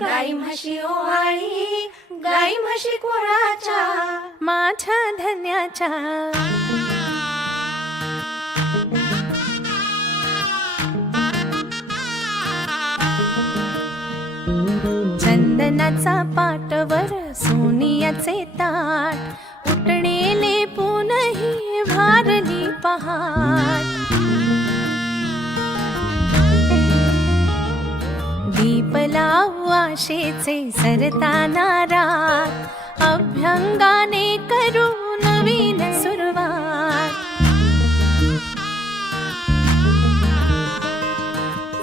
गाई म्हशी ओवाळी, गाई म्हशी कोणाच्या, माझ्या धन्याच्या. चंदनाचा पाटवर सोनियाचे ताट, उठणेले पुनही भारली पहाट. दीप लावू आशेचे सरताना रात, अभ्यंगाने करू नवीन सुरुवात.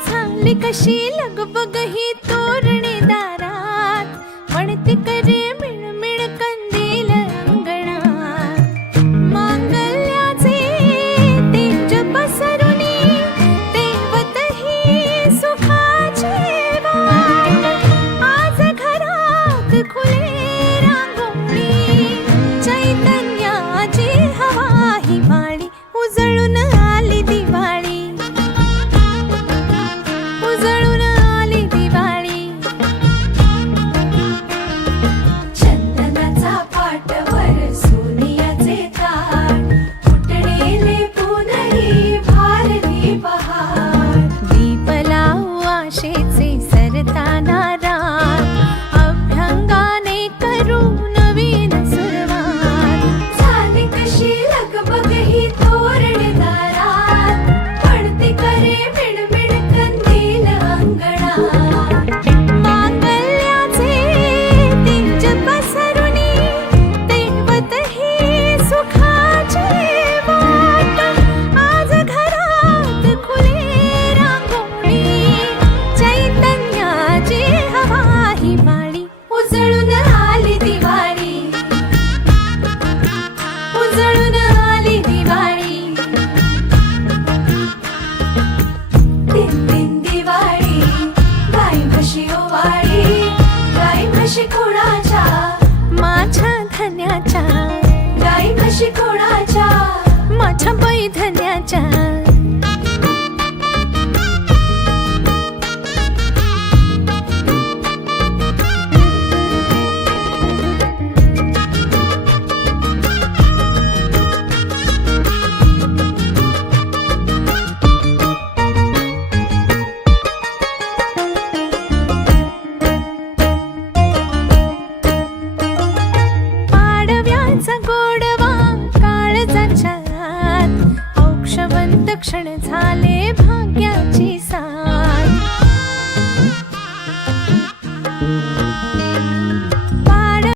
झाली कशी लगबग ही तोरणे दारात, म्हणती करे मिळमिळ कंदील अंगणात. मांगल्याचे तेज पसरुनी, तेवत ही सुखाची वाट. आज घरात खुले रांगोळी, चैतन्याची हवा हिवाळी. उजळून आली दिवाळी, उजळून आली दिवाळी. चंदनाचा पाटवर सोनियाचे ताट, उठणेले पुनही भारली पहाट. दीप लावू आशेचे सरताना रात, अभ्यंगाने करू नवीन सुरुवात. झाली कशी लगबग ही तोरणे दारात, पडते करे मिणमिण कंदील अंगणात. मांगल्याचे तेज पसरुनी, तेवत ही सुखाची वाट. आज घरात खुले रांगोळी, चैतन्याची हवा हिवाळी. उजळून आली दिवाळी, उजळून आली दिवाळी. दिन दिन दिवाळी, गाई म्हशी ओवाळी, गाई म्हशी कोणाच्या, माझ्या धन्याच्या. गाई म्हशी कोणाच्या. माझ्या बाई धन्याच्या. पाडव्याचा गोडवा काळजाच्या आत, औक्षवंत क्षण झाले भाग्याची साथ.